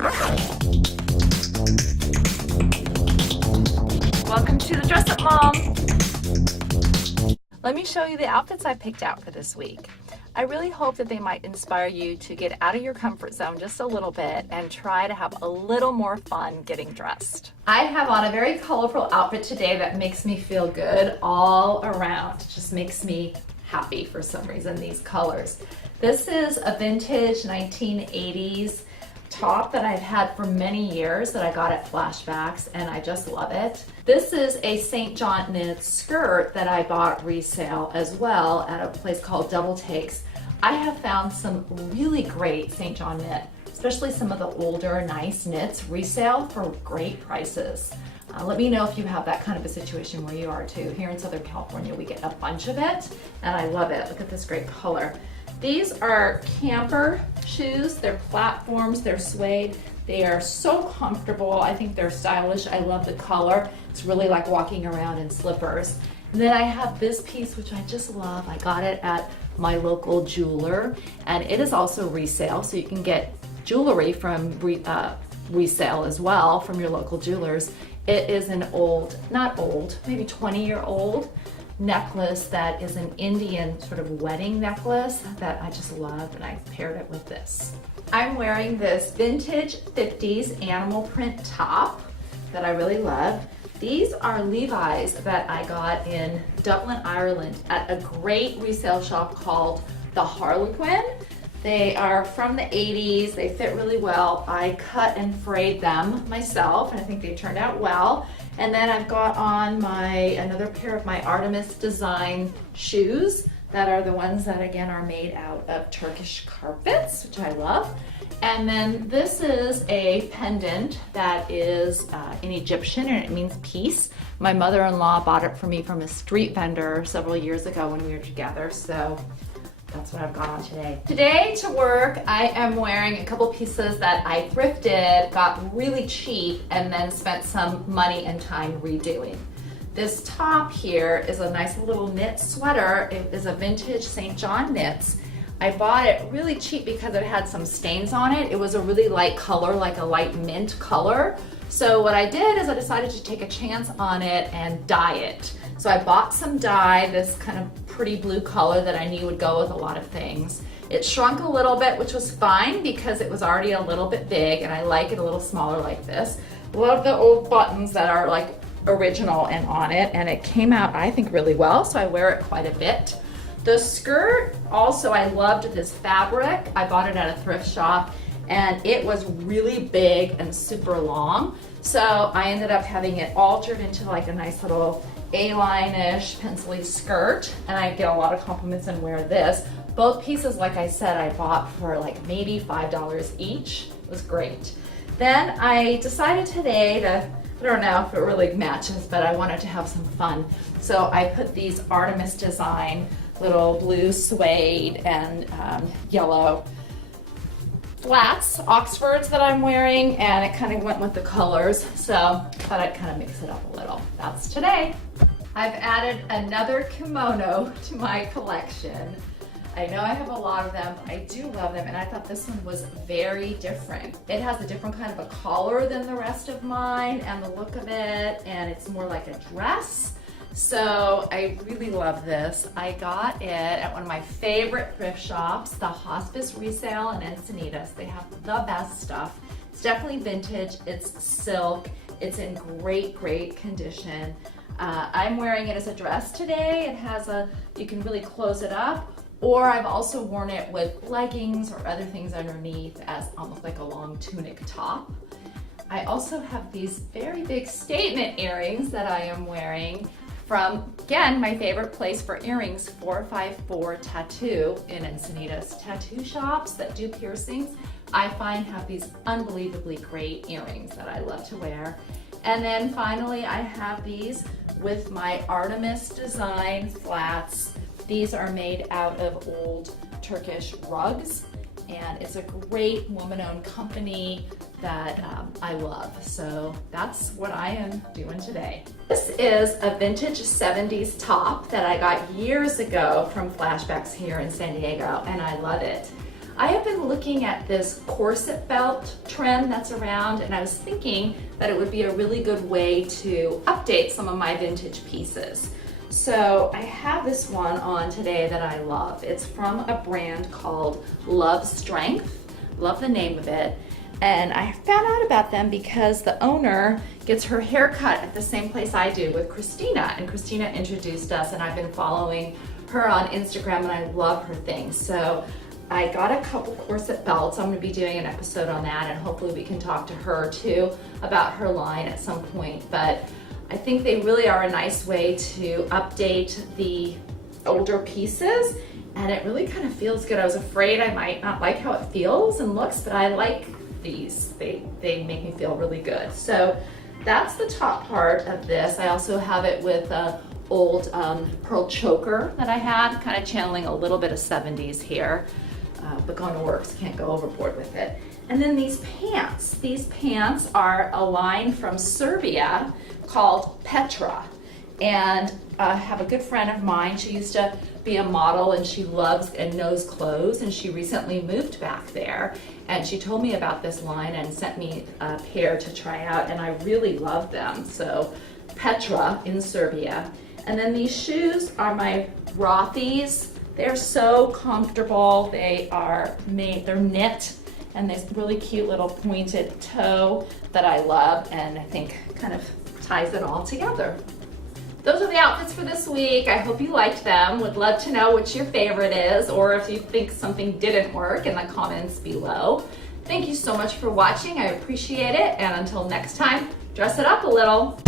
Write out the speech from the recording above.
Welcome to the Dress Up Mom. Let me show you the outfits I picked out for this week. I really hope that they might inspire you to get out of your comfort zone just a little bit and try to have a little more fun getting dressed. I have on a very colorful outfit today that makes me feel good all around. It just makes me happy for some reason, these colors. This is a vintage 1980s top that I've had for many years that I got at Flashbacks, and I just love it. This is a St. John knit skirt that I bought resale as well at a place called Double Takes. I have found some really great St. John knit, especially some of the older nice knits resale for great prices. Let me know if you have that kind of a situation where you are too. Here in Southern California, we get a bunch of it, and I love it. Look at this great color. These are camper shoes. They're platforms, they're suede. They are so comfortable. I think they're stylish. I love the color. It's really like walking around in slippers. And then I have this piece, which I just love. I got it at my local jeweler, and it is also resale, so you can get jewelry from resale as well from your local jewelers. It is an old, not old, maybe 20-year-old necklace that is an Indian sort of wedding necklace that I just love, and I paired it with this. I'm wearing this vintage 50s animal print top that I really love. These are Levi's that I got in Dublin, Ireland at a great resale shop called the Harlequin. They are from the 80s, they fit really well. I cut and frayed them myself, and I think they turned out well. And then I've got on another pair of my Artemis design shoes that are the ones that again are made out of Turkish carpets, which I love. And then this is a pendant that is in Egyptian, and it means peace. My mother-in-law bought it for me from a street vendor several years ago when we were together, so that's what I've got on today. Today to work, I am wearing a couple pieces that I thrifted, got really cheap, and then spent some money and time redoing. This top here is a nice little knit sweater. It is a vintage St. John knits. I bought it really cheap because it had some stains on it. It was a really light color, like a light mint color. So what I did is I decided to take a chance on it and dye it. So I bought some dye, this kind of pretty blue color that I knew would go with a lot of things. It shrunk a little bit, which was fine because it was already a little bit big, and I like it a little smaller like this. Love the old buttons that are like original and on it, and it came out, I think, really well, so I wear it quite a bit. The skirt, also, I loved this fabric. I bought it at a thrift shop, and it was really big and super long. So I ended up having it altered into like a nice little A-line-ish pencil-y skirt, and I get a lot of compliments and wear this. Both pieces, like I said, I bought for like maybe $5 each. It was great. Then I decided today to, I don't know if it really matches, but I wanted to have some fun. So I put these Artemis design little blue suede and yellow flats, Oxfords that I'm wearing, and it kind of went with the colors, so I thought I'd kind of mix it up a little. That's today. I've added another kimono to my collection. I know I have a lot of them, but I do love them, and I thought this one was very different. It has a different kind of a collar than the rest of mine, and the look of it, and it's more like a dress. So I really love this. I got it at one of my favorite thrift shops, the Hospice Resale in Encinitas. They have the best stuff. It's definitely vintage, it's silk, it's in great, great condition. I'm wearing it as a dress today. It has you can really close it up, or I've also worn it with leggings or other things underneath as almost like a long tunic top. I also have these very big statement earrings that I am wearing from, again, my favorite place for earrings, 454 Tattoo in Encinitas. Tattoo shops that do piercings, I find have these unbelievably great earrings that I love to wear. And then finally, I have these with my Artemis design flats. These are made out of old Turkish rugs, and it's a great woman-owned company that I love. So that's what I am doing today. This is a vintage 70s top that I got years ago from Flashbacks here in San Diego, and I love it. I have been looking at this corset belt trend that's around, and I was thinking that it would be a really good way to update some of my vintage pieces. So I have this one on today that I love. It's from a brand called Love Strength. Love the name of it. And I found out about them because the owner gets her hair cut at the same place I do with Christina. And Christina introduced us, and I've been following her on Instagram, and I love her things. So I got a couple corset belts. I'm gonna be doing an episode on that, and hopefully we can talk to her too about her line at some point. But I think they really are a nice way to update the older pieces, and it really kind of feels good. I was afraid I might not like how it feels and looks, but I like these. They make me feel really good. So that's the top part of this. I also have it with a old pearl choker that I had, kind of channeling a little bit of 70s here, but going works, can't go overboard with it. And then these pants. These pants are a line from Serbia called Petra. And I have a good friend of mine. She used to be a model, and she loves and knows clothes, and she recently moved back there. And she told me about this line and sent me a pair to try out, and I really love them. So Petra in Serbia. And then these shoes are my Rothys. They're so comfortable. They're knit, and this really cute little pointed toe that I love, and I think kind of ties it all together. Those are the outfits for this week. I hope you liked them. Would love to know which your favorite is, or if you think something didn't work, in the comments below. Thank you so much for watching. I appreciate it. And until next time, dress it up a little.